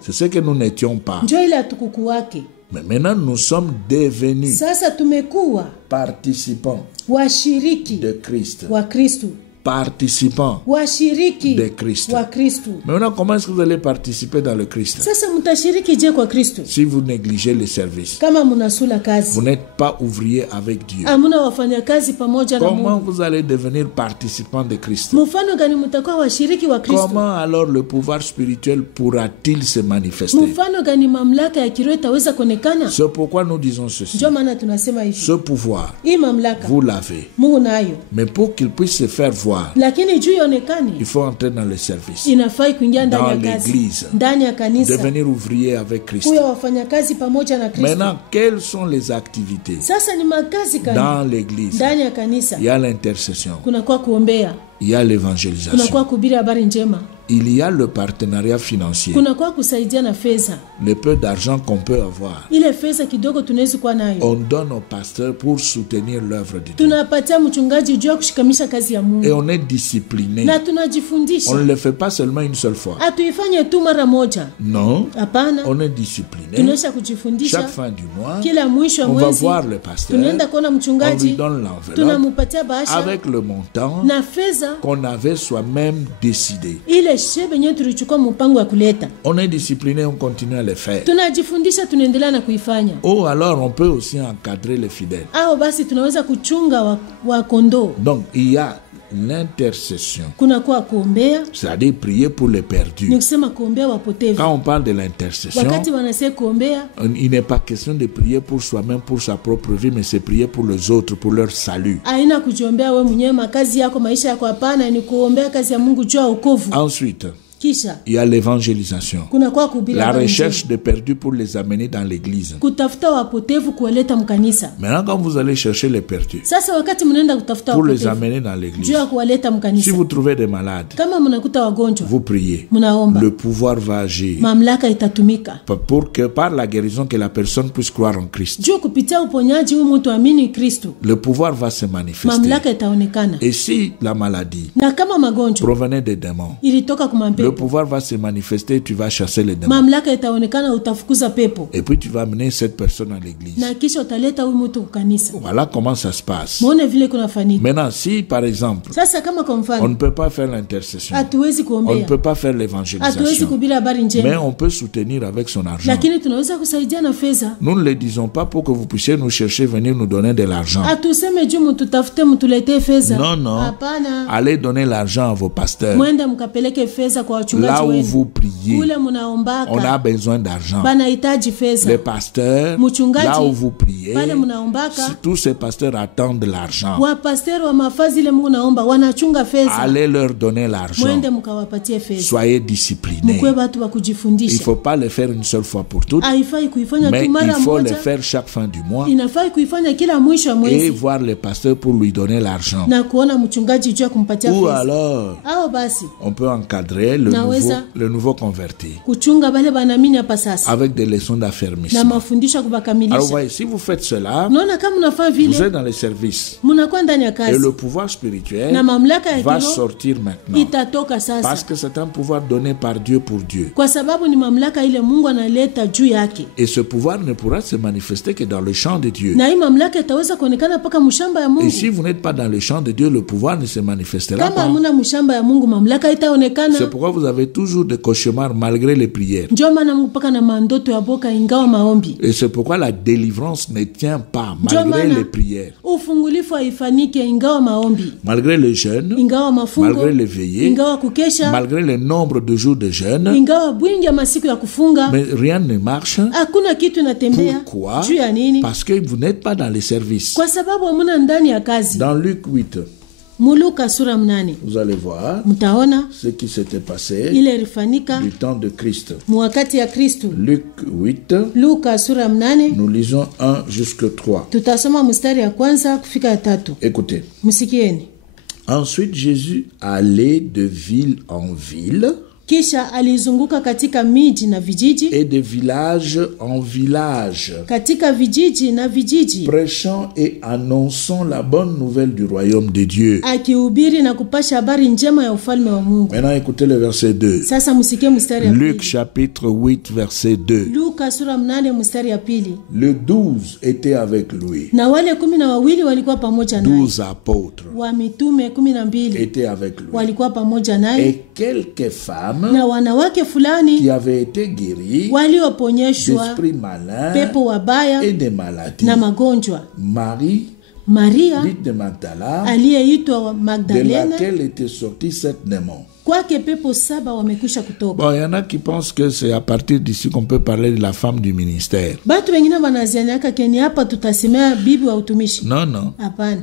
C'est ce que nous n'étions pas. njo ile hatukukuwake. Mais maintenant, nous sommes devenus Sasa tumekuwa participants washiriki de Christ. wa Kristu. Participants Washiriki de Christ. wa Kristu. Maintenant, comment est-ce que vous allez participer dans le Christ? Sasa mtashiriki je kwa Kristu? Si vous négligez les services, Kama munasula vous kazi, n'êtes pas ouvrier avec Dieu. amuna wafanya kazi pamoja na Comment Mungu. vous allez devenir participant de Christ? Mfano gani mtakuwa washiriki wa Kristu? Comment alors le pouvoir spirituel pourra-t-il se manifester? Mfano gani mamlaka ya kiroho itaweza kuonekana? C'est pourquoi nous disons ceci. Ndio maana tunasema hivi. Ce pouvoir, Hii mamlaka vous l'avez. Mungu nayo. Mais pour qu'il puisse se faire voir, Lakini juu ionekane, il faut entrer dans le service, inafai kuingia ndani dans ya kazi, l'église, ndani ya kanisa, devenir ouvrier avec Christ. kuya wafanyakazi pamoja na Kristo. Maintenant, quelles sont les activités? Sasa ni makazi Dans kani l'église, ndani ya kanisa, il y a l'intercession, kuna kwa kuombea, il y a kuna l'évangélisation, kwa kuhubiri habari njema, il y a le partenariat financier, kuna kwa kusaidia na fedha. le peu d'argent qu'on peut avoir. Ile fedha kidogo tunaweza kuwa nayo, On donne au pasteur pour soutenir l'œuvre de Dieu. tunapatia mchungaji juu ya kushikamisha kazi ya Et Mungu, on est discipliné. na On tunajifundisha. ne le fait pas seulement une seule fois. Hatuifanye tu mara moja, Non, hapana. on est discipliné. Tunaisha kujifundisha Chaque fin du mois, kila mwisho wa on va mwezi, voir le pasteur, tunaenda kuona on lui mchungaji, donne l'enveloppe tunamupatia bahasha avec le montant na fedha qu'on avait soi-même décidé. ile shebe yenyewe tulichukua mpango wa kuleta. On est discipliné, on continue à le faire. Tunajifundisha, tunaendelea na kuifanya. Ou alors on peut aussi encadrer les fidèles. Au basi tunaweza kuchunga wa kondoo. Donc il y a l'intercession, Kuna kwa kuombea, c'est-à-dire prier pour les ni perdus. kusema kuombea wapotevu. Quand on parle de l'intercession, Wakati wanasema kuombea, il n'est pas question de prier pour soi-même, pour sa propre vie, mais c'est prier pour les autres, pour leur salut. haina kujiombea wewe mwenyewe makazi yako, maisha yako, hapana, ni kuombea kazi ya Mungu juu ya wokovu. Ensuite, Kisha il y a l'évangélisation, kuna kwa kuhubiri la habari recherche njema. de perdus pour les amener dans l'église. Kutafuta wapotevu kuwaleta mkanisa. Maintenant, quand vous allez chercher les perdus Sasa wakati mnaenda kutafuta pour les wapotevu amener dans l'église, juu ya kuwaleta mkanisa, si vous trouvez des malades, kama mnakuta wagonjwa, vous priez, mnaomba, le pouvoir va agir mamlaka itatumika pour que par la guérison que la personne puisse croire en Christ. juu kupitia uponyaji huyu mtu amini Kristo, Le pouvoir va se manifester. mamlaka itaonekana. Et si la maladie Na kama magonjwa provenait des démons, ilitoka le kumampepo, pouvoir va se manifester et tu vas chasser les démons. mamlaka itaonekana, utafukuza pepo, Et puis tu vas amener cette personne à l'église. na kisha utaleta huyu mtu kukanisa. Voilà comment ça se passe. Muone vile kunafanyika. Maintenant, si par exemple, Sasa kama kwa on ne mfano peut pas faire l'intercession, hatuwezi on ne kuombea, peut pas faire hatuwezi l'évangélisation, kuhubiri habari mais njema, on peut soutenir avec son argent. lakini tunaweza kusaidia na fedha. Nous ne le disons pas pour que vous puissiez nous chercher, venir nous donner de l'argent. Hatuseme juu mtutafute mtuletee fedha. Non, non. Hapana. Allez donner l'argent à vos pasteurs. Mwende mkapeleke fedha kwa Là wachungaji où wenu. vous priez, Kule on a mnaombaka besoin d'argent. banahitaji Les fedha. pasteurs, Mchungaji, là où vous priez, pale mnaombaka, tous ces pasteurs attendent de l'argent. wapasteri wa mafazi ile Mungu naomba wanachunga fedha. Allez leur donner l'argent. Mwende mkawapatie fedha. Soyez disciplinés. Mkwe watu wa Il ne kujifundisha. faut pas le faire une seule fois pour toutes, Haifai kuifanya mais tu il mara faut le moja. faire chaque fin du mois Inafai kuifanya kila mwisho wa et mwezi voir le pasteur pour lui donner l'argent. na kuona mchungaji juu ya kumpatia Ou fedha. alors, Au basi on peut encadrer le nouveau converti kuchunga bale banamini hapa sasa avec des leçons na d'affermissement. mafundisho ya Alors, kubakamilisha. voyez, si vous faites cela, Unaona kama mnafanya vous vile êtes dans les services. mnakuwa ndani ya Et kazi le pouvoir spirituel na mamlaka ya va kiroho sortir maintenant. itatoka Parce sasa, que c'est un pouvoir donné par Dieu pour Dieu. kwa sababu ni mamlaka ile Mungu analeta juu yake, Et ce pouvoir ne pourra se manifester que dans le champ de Dieu. na hii mamlaka itaweza kuonekana mpaka mshamba ya Et Mungu. si vous n'êtes pas dans le champ de Dieu, le pouvoir ne se manifestera Kama pas. hamuna mshamba ya Mungu, mamlaka itaonekana. C'est pourquoi vous avez toujours des cauchemars malgré les prières. Ndio maana Mungu mpaka na mandoto ya boka ingawa maombi. Et c'est pourquoi la délivrance ne tient pas Ndio malgré maana les prières. ufungulifu haifanike ingawa maombi, Malgré les jeûnes, ingawa mafungo, malgré les veillées, ingawa kukesha, malgré le nombre de jours de jeûne, ingawa bwingi ya masiku ya kufunga, mais rien ne marche. hakuna kitu inatembea. Pourquoi? Juu ya nini? Parce que vous n'êtes pas dans les services. Kwa sababu hamuna ndani ya kazi. Dans Luc 8, Muluka sura 8 vous allez voir mtaona ce qui s'était passé ile ilifanyika du temps de Christ. mwakati ya Kristo. Luc 8, Luka sura 8 nous lisons 1 jusqu'à 3. tutasoma mstari ya kwanza kufika ya 3. Écoutez. Msikieni. Ensuite, Jésus allait de ville en ville Kisha alizunguka katika miji na vijiji, et de village en village, katika vijiji na vijiji, prêchant et annonçant la bonne nouvelle du royaume de Dieu. akihubiri na kupasha habari njema ya ufalme wa Mungu. Maintenant, écoutez le verset 2. Sasa msikie mstari ya Luc pili. chapitre 8, verset 2. Luka sura 8 mstari ya pili. Le 12 était avec lui. Na wale 12 walikuwa pamoja naye. 12 apôtres Wa mitume 12 étaient avec lui. walikuwa pamoja naye, Et quelques femmes na wanawake fulani qui avaient été guéries walioponyeshwa d'esprits malins pepo wabaya et de maladies. na magonjwa. Marie, Maria dite de Magdala, aliyeitwa de Magdalena, laquelle était sorti 7 démons. kwake pepo 7 wamekwisha kutoka. Bon, il y en a qui pensent que c'est à partir d'ici qu'on peut parler de la femme du ministère. Batu wengine wanazianiaka keni hapa tutasemea bibi wa utumishi. Non, non. Hapana.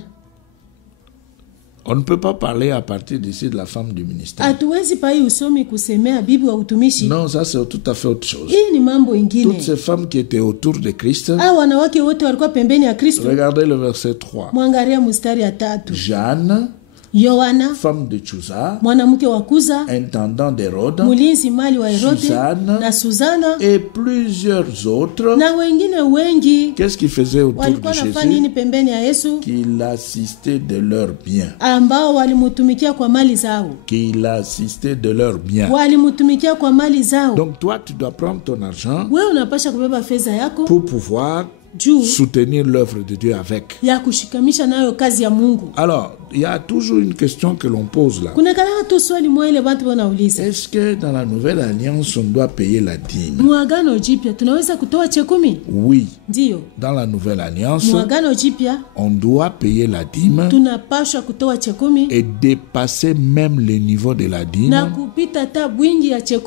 On ne peut pas parler à partir d'ici de la femme du ministère. Hatuwezi pai usomi kusemea bibi wa utumishi. Non, ça c'est tout à fait autre chose. Hii ni mambo ingine. Toutes ces femmes qui étaient autour de Christ, Wanawake wote walikuwa pembeni ya Kristo. regardez le verset 3. Mwangalia mstari ya 3. Jeanne, Yohana, femme de Chuza, mwanamke wa Kuza, intendant d'Hérode, mulinzi mali wa Herode, Suzanne, na Suzana et plusieurs autres. na wengine wengi. Qu'est-ce qu'ils faisaient autour de Walikuwa nafanya nini Jésus? pembeni ya Yesu? Qu'il assistait de leurs biens. Ambao walimutumikia kwa mali zao. Qu'il assistait de leurs biens. Walimutumikia kwa mali zao. Donc toi, tu dois prendre ton argent Wewe unapasha kubeba fedha yako pour pouvoir juu soutenir l'œuvre de Dieu avec. ya kushikamisha nayo kazi ya Mungu. Alors, il y a toujours une question que l'on pose là. Kuna kala tu swali moja ile watu wanauliza. Est-ce que dans la nouvelle alliance, on doit payer la dîme? Muagano jipya tunaweza kutoa 10? Oui. Ndio. Dans la nouvelle alliance, Muagano jipya on doit payer la dîme tunapaswa kutoa 10 et dépasser même le niveau de la na dîme kupita hata bwingi ya 10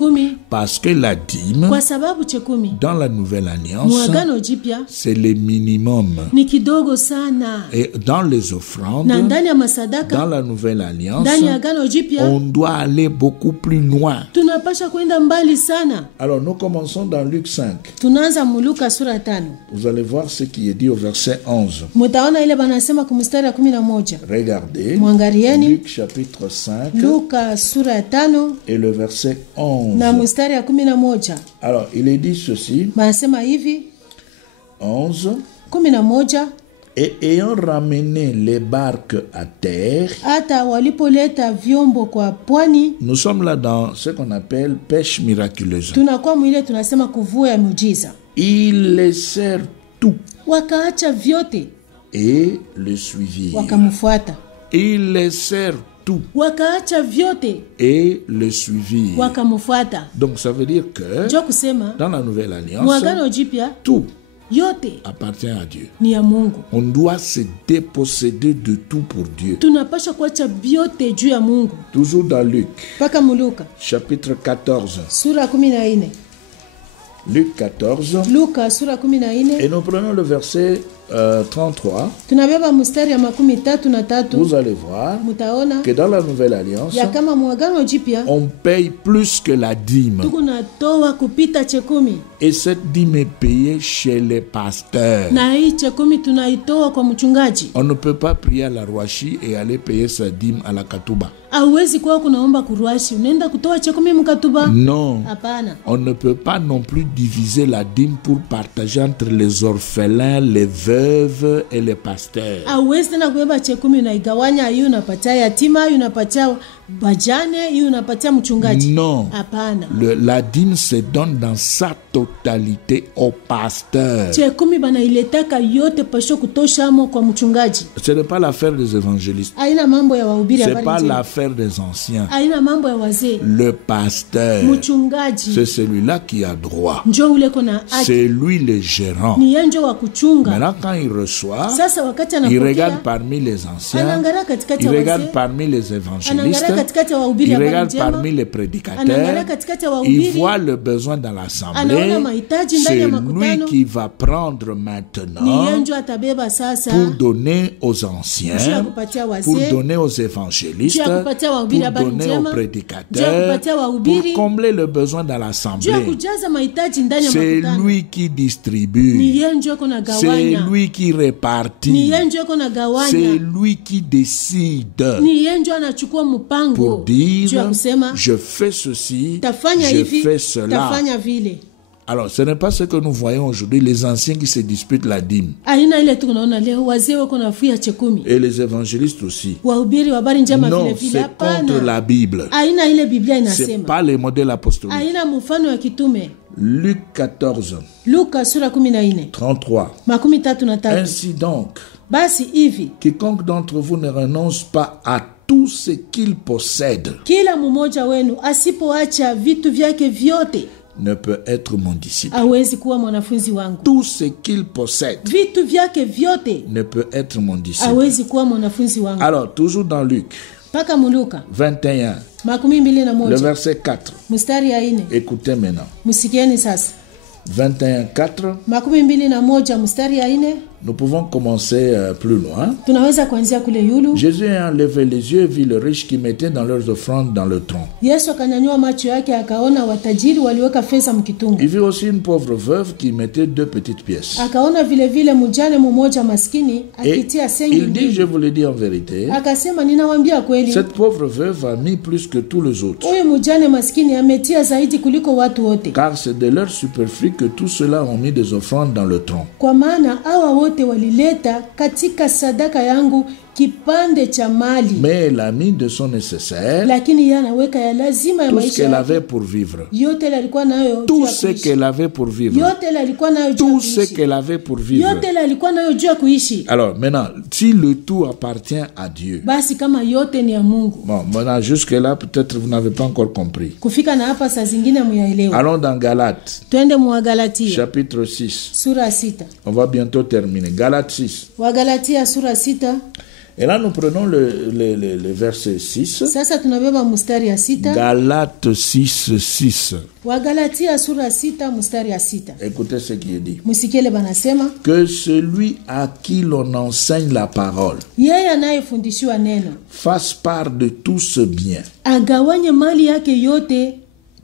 parce que la dîme, kwa sababu 10 dans la nouvelle alliance, muagano jipya c'est le minimum. ni kidogo sana. Et dans les offrandes, Na ndani ya sadaka dans la nouvelle alliance, ndani ya agano jipya on doit aller beaucoup plus loin. tunapasha kwenda mbali sana. Alors nous commençons dans Luc 5. Tunaanza Luka sura 5. Vous allez voir ce qui est dit au verset 11. Mutaona ile banasema kumstari ya 11. Regardez. Mwangalieni Luc chapitre 5. Luka sura 5 et le verset 11. na mstari ya 11. Alors il est dit ceci. Banasema hivi 11. 11. Et ayant ramené les barques à terre, hata walipoleta vyombo kwa pwani. Nous sommes là dans ce qu'on appelle pêche miraculeuse. Tunakuwa mwile tunasema kuvua ya muujiza. Ils laissèrent tout Wakaacha vyote et le suivirent. wakamfuata. Ils laissèrent tout Wakaacha vyote et le suivirent. wakamfuata. Donc ça veut dire que Ndio kusema dans la nouvelle alliance, mwagano jipya tout yote appartient à Dieu. ni ya Mungu. On doit se déposséder de tout pour Dieu. Tunapasha kuacha vyote juu ya Mungu. Toujours dans Luc, Paka Luka chapitre 14. sura 14. Luc 14. Luka sura 14. Et nous prenons le verset 33. Tunabeba mstari ya 33. Vous allez voir mutaona que dans la nouvelle alliance, ya kama mwagano jipya on paye plus que la dîme. tukunatoa kupita chekumi. Et cette dîme est payée chez les pasteurs. Na hii chekumi tunaitoa kwa mchungaji. On ne peut pas prier à la Rouachi et aller payer sa dîme à la Katouba. Hauwezi kuwa kunaomba kuruashi unaenda kutoa chekumi mkatuba. Non. Hapana. On ne peut pas non plus diviser la dîme pour partager entre les orphelins, les veuves et les pasteurs. Hauwezi tena kubeba chekumi unaigawanya, hiyo unapatia yatima, hiyo unapatia bajane, hiyo unapatia mchungaji. Non. Hapana. La dîme se donne dans sa totalité au pasteur. Chekumi banailetaka yote pasho kutoshamo kwa mchungaji. Ce n'est pas l'affaire des évangélistes. Haina mambo ya wahubiri habari njema. C'est pas njema. l'affaire des anciens. Haina mambo ya wazee. Le pasteur, mchungaji, c'est celui-là qui a droit. Njo ule kona haki. C'est lui le gérant. Ni yeye njo wa kuchunga. Maintenant quand il reçoit, sasa wakati il anapokea, regarde parmi les anciens, anaangalia katikati il ya regarde wazee, parmi les évangélistes, anaangalia katikati ya wahubiri il habari regarde njema, parmi les prédicateurs, katikati ya il wahubiri, voit le besoin dans l'assemblée. anaona mahitaji ndani ya C'est makutano. lui qui va prendre Ni maintenant yeye njo atabeba sasa pour donner aux juu ya anciens, kupatia pour wazee, donner aux juu évangélistes, ya kupatia wahubiri pour habari donner aux njema, juu ya prédicateurs, kupatia pour wahubiri, combler le besoin dans juu ya l'assemblée. kujaza mahitaji ndani ya C'est makutano. lui qui Ni distribue. yeye njo kona C'est gawanya. lui qui Ni répartit. yeye njo kona C'est gawanya. lui qui décide Ni yeye njo anachukua mpango. pour Juu ya dire kusema je fais ceci, tafanya je hivi, fais cela. tafanya vile. Alors ce n'est pas ce que nous voyons aujourd'hui, les anciens qui se disputent la dîme. Aina ile tunaona leo wazee wako nafuia chekumi. Et les évangélistes aussi. Wahubiri habari njema Non, vile vile, c'est hapana. contre la Bible. Aina ile Biblia C'est inasema. pas les modèles apostoliques. Aina mfano wa kitume. Luc 14, Luka sura 14. 33. 33. Ainsi donc, Basi hivi quiconque d'entre vous ne renonce pas à tout ce qu'il possède kila mmoja wenu asipoacha vitu vyake vyote ne peut être mon disciple. hawezi kuwa mwanafunzi wangu. Tout ce qu'il possède Vitu vyake vyote ne peut être mon disciple. hawezi kuwa mwanafunzi wangu. Alors, toujours dans Luc Paka Luka 21, 21 le verset 4. mstari ya 4. Écoutez maintenant. Msikieni sasa. 21, 4. 21 mstari ya 4. Nous pouvons commencer plus loin. Tunaweza kuanzia kule yulu. Jésus ayant levé les yeux vit le riche qui mettait dans leurs offrandes dans le tronc. Yesu akanyanyua macho yake akaona watajiri waliweka fedha mkitungu. Il vit aussi une pauvre veuve qui mettait 2 petites pièces. Akaona vile vile mjane mmoja maskini akitia sengi. Il dit, je vous le dis en vérité, Akasema ninawaambia kweli. cette pauvre veuve a mis plus que tous les autres. Huyu mjane maskini ametia zaidi kuliko watu wote. Car c'est de leur superflu que tous ceux-là ont mis des offrandes dans le tronc. Kwa maana hawa wote walileta katika sadaka yangu kipande cha mali. Mais elle a mis de son nécessaire, Lakini yeye anaweka ya lazima ya tout ce maisha. qu'elle avait pour vivre. Yote alikuwa nayo. Tout ce qu'elle avait pour vivre. Yote alikuwa nayo. Tout ce qu'elle avait pour vivre. Yote alikuwa nayo juu ya kuishi. Alors maintenant, si le tout appartient à Dieu. Basi kama yote ni ya Mungu. Bon, maintenant jusque là peut-être vous n'avez pas encore compris. Kufika na hapa saa zingine muyaelewa. Allons dans Galates. Twende mu Galatia. Chapitre 6. Sura 6. On va bientôt terminer. Galates 6. Wa Galatia sura 6. Et là, nous prenons le verset 6. Sasa tunabeba mstari ya 6. Galates 6, 6. Wagalatia sura 6 mstari ya 6. Écoutez ce qui est dit. Musikele banasema. Que celui à qui l'on enseigne la parole yeye anayefundishiwa neno fasse part de tout ce bien. Agawanye mali yake yote.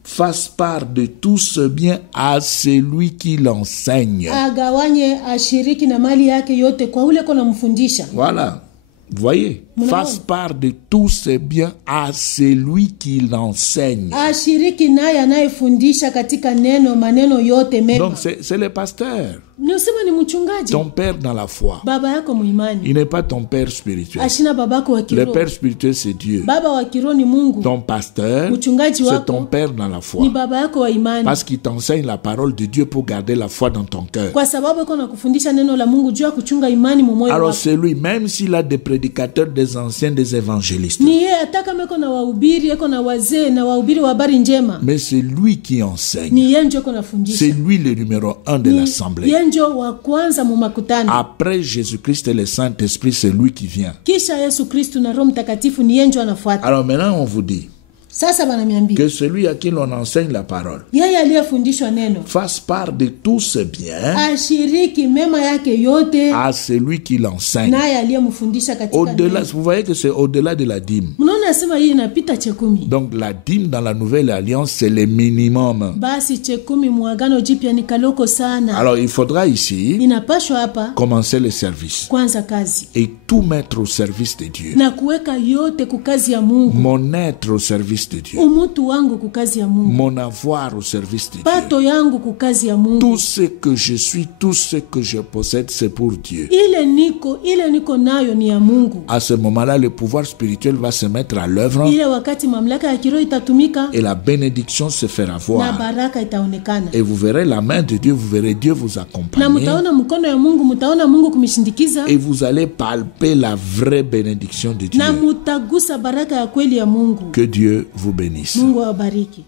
Fasse part de tout ce bien à celui qui l'enseigne. Agawanye ashiriki na mali yake yote kwa ule kona mfundisha. Voilà. Vous voyez? Fasse part de tous ces biens à celui qui l'enseigne. Ashiriki naye anayefundisha katika neno maneno yote mema. Donc c'est le pasteur. Nasema ni mchungaji. Ton père dans la foi. Baba yako muimani. Il n'est pas ton père spirituel. Ashina babako wa kiroho. Le père spirituel c'est Dieu. Baba wa kiroho ni Mungu. Ton pasteur mchungaji wako c'est ton père dans la foi. Ni baba yako wa imani. Parce qu'il t'enseigne la parole de Dieu pour garder la foi dans ton cœur. Kwa sababu yuko nakufundisha neno la Mungu juu ya kuchunga imani mu moyo wako. Alors c'est lui, même s'il a des prédicateurs, des anciens, des évangélistes. Ni yeye ataka meko na wahubiri, yako na wazee na wahubiri wa habari njema. Mais c'est lui qui enseigne. Ni yeye ndio anafundisha. C'est lui le numéro 1 de l'assemblée. Yeye ndio wa kwanza mu makutano. Après Jésus-Christ et le Saint-Esprit, c'est lui qui vient. Kisha Yesu Kristo na Roho Mtakatifu ni yeye ndio anafuata. Alors maintenant on vous dit sasa bananiambia que celui à qui l'on enseigne la parole yeye aliyefundishwa neno fasse part de tout ce bien ashiriki mema yake yote à celui qui l'enseigne. naye aliyemfundisha katika au-delà, vous voyez que c'est au-delà de la dîme. Mnaona sema hii inapita chekumi. Donc la dîme dans la nouvelle alliance c'est le minimum. Basi chekumi muagano jipya ni kaloko sana. Alors il faudra ici inapashwa hapa commencer le service kwanza kazi et tout mettre au service de Dieu. Na kuweka yote kukazi ya Mungu. Mon être au service de Dieu. Umutu wangu kukazi ya Mungu. Mon avoir au service de Dieu. Pato yangu kukazi ya Mungu. Tout ce que je suis, tout ce que je possède, c'est pour Dieu. Ile niko nayo ni ya Mungu. À ce moment-là, le pouvoir spirituel va se mettre à l'œuvre. Ile wakati mamlaka ya kiroho itatumika. Et la bénédiction se fera voir. Na baraka itaonekana. Et vous verrez la main de Dieu, vous verrez Dieu vous accompagner. Na mtaona mkono ya Mungu, mtaona Mungu kumishindikiza. Et vous allez palper la vraie bénédiction de Dieu. Na mutagusa baraka ya kweli ya Mungu. Que Dieu vous bénisse. Mungu awabariki.